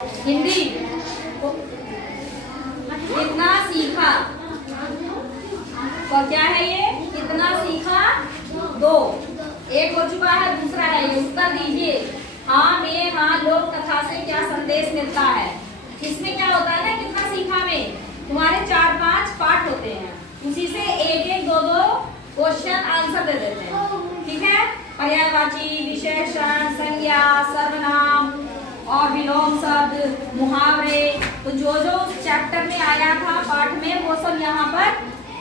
हिंदी कितना सीखा, तो क्या है ये कितना सीखा? दो। एक हो चुका है, दूसरा है ये। उत्तर दीजिए। हाँ में हाँ लोक कथा से क्या संदेश मिलता है? इसमें क्या होता है ना, कितना सीखा में तुम्हारे 4-5 पार्ट होते हैं, उसी से एक दो क्वेश्चन आंसर दे देते हैं। ठीक है, पर्यायवाची, विशेषण, संज्ञा, सर्वनाम और विलोम शब्द, मुहावरे, तो जो चैप्टर में आया था पाठ में वो सब यहाँ पर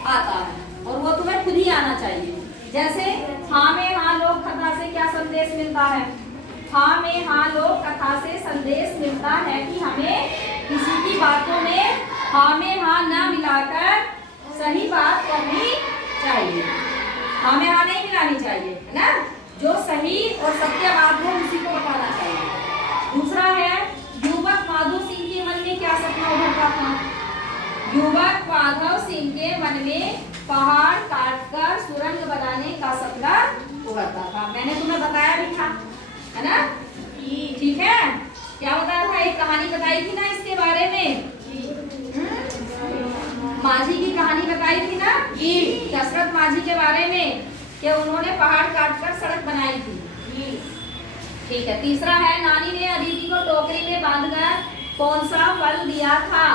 आता है और वो तुम्हें खुद ही आना चाहिए। जैसे हाँ में हाँ लोक कथा से क्या संदेश मिलता है? हाँ में हाँ लोक कथा से संदेश मिलता है कि हमें किसी की बातों में हाँ में हाँ न मिलाकर सही बात करनी चाहिए। हाँ में हाँ नहीं मिलानी चाहिए, है ना। जो सही और सत्य बात हो उसी को बताना चाहिए। दूसरा है युवक माधव सिंह के मन में क्या सपना उभरता था? युवक माधव सिंह के मन में पहाड़ काटकर सुरंग बनाने का सपना उभरता था। मैंने तुम्हें बताया भी था, है ना। ठीक है, क्या बताया था? एक कहानी बताई थी ना इसके बारे में, माझी की कहानी बताई थी ना, दशरथ माझी के बारे में, कि उन्होंने पहाड़ काटकर सड़क बनाई थी। ठीक है, तीसरा है नानी ने अदिति को टोकरी में बांधकर कौन सा फल दिया था?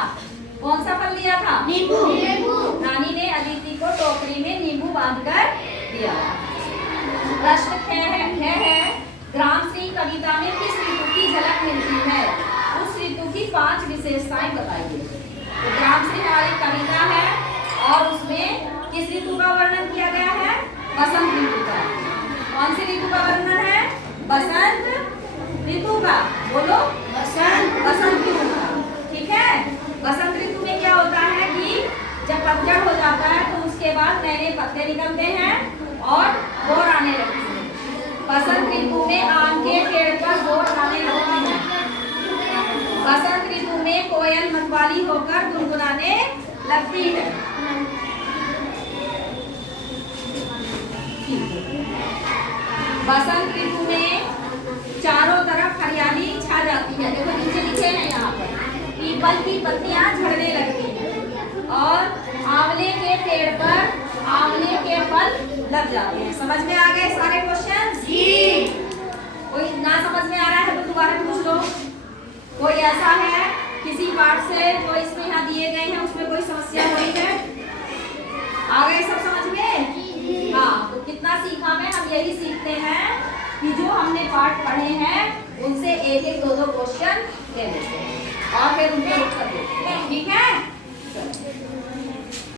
कौन सा फल दिया था? नींबू। नानी ने अदिति को टोकरी में नींबू बांधकर दिया। प्रश्न है ग्रामश्री कविता में किस ऋतु की झलक मिलती है? उस ऋतु की 5 विशेषताएं बताइए। तो ग्रामश्री हमारी कविता है और उसमें किस ऋतु का वर्णन किया गया है? बसंत ऋतु का। कौन सी ऋतु का वर्णन है? बसंत ऋतु का। बोलो, बसंत ऋतु का। ठीक है, बसंत ऋतु में क्या होता है कि जब पतझड़ हो जाता है तो उसके बाद नए नए पत्ते निकलते हैं और बोर आने लगते हैं। बसंत ऋतु में आम के पेड़ पर बोर आने लगते हैं। बसंत ऋतु में कोयल मतवाली होकर गुनगुनाने लगती है। बसंत ऋतु में चारों तरफ हरियाली छा जाती है। देखो नीचे लिखे हैं यहाँ पर, पीपल की पत्तियां झड़ने लगती हैं और आंवले के पेड़ पर आंवले के फल लग जाते हैं। समझ में आ गए सारे क्वेश्चन? जी। कोई ना समझ में आ रहा है तो दोबारा पूछ लो। कोई ऐसा है किसी पाठ से जो इसमें यहाँ दिए गए हैं उसमें कोई समस्या हुई है? आ गए सब समझ में? हाँ, तो कितना सीखा में हम यही सीखते हैं कि जो हमने पाठ पढ़े हैं उनसे एक दो क्वेश्चन ले लेते हैं और फिर उनके उत्तर देते हैं। ठीक है।